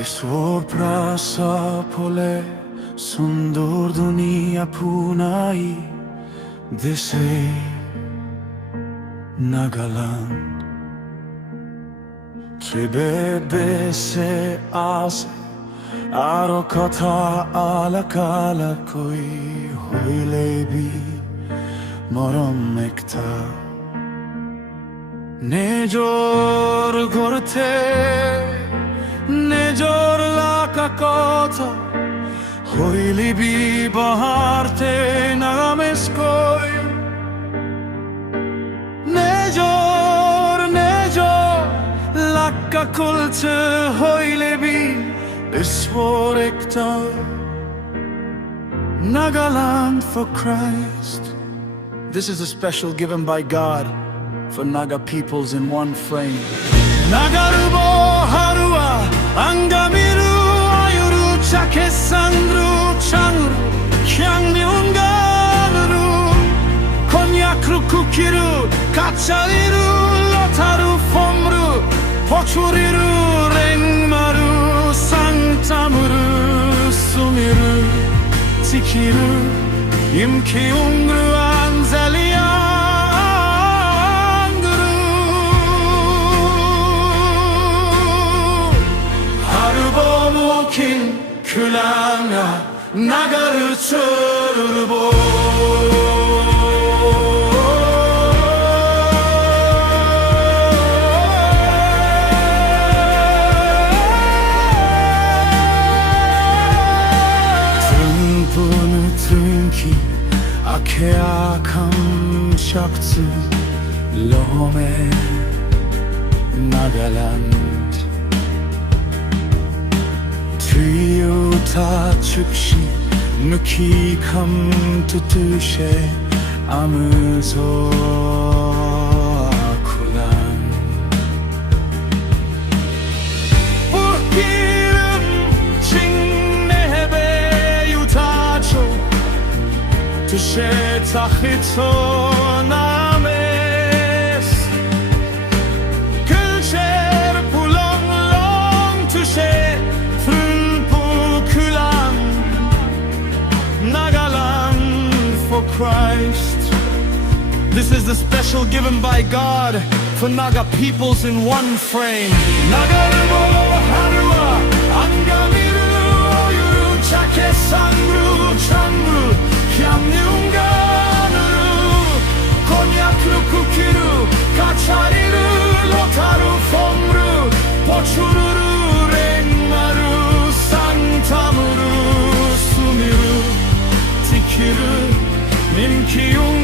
Iswo prasa pole sundur dunia punai dese Nagaland Tribebe se ase aro kotha alakala koi hoilebi morom ekta nejor gorte nejor laka kotha hoilebi baharte nagames koi nejor laka kulche hoilebi iswor ekta Nagaland for Christ. This is a special given by God for Naga peoples in one frame. Nagarubo harua angamiru ayuru chakesandru changru kyangnyunganuru konyakru kukiru kachariru lotaru fomru pochuriru rengmaru sangtamuru sumiru tikiru Yimkhiung anzelianguru harubo mukin kulanga nagaru churubo Keakam shaktsu lome Nagaland Triyota chukshi nuki kam tutushe amuzo akulan Burkirim chingnehebe yutacho Tushe tachito names Kulcher pulong long tushe Frunpu kulang Nagaland for Christ. This is the special given by God for Naga peoples in one frame. Nagarubo harua angamiru oyuru chakesangru changru kyamnyunganuru konyakru kukiru kachariru lotaru fomru pochururu rengmaru sangtamuru sumiru tikiru Yimkhiung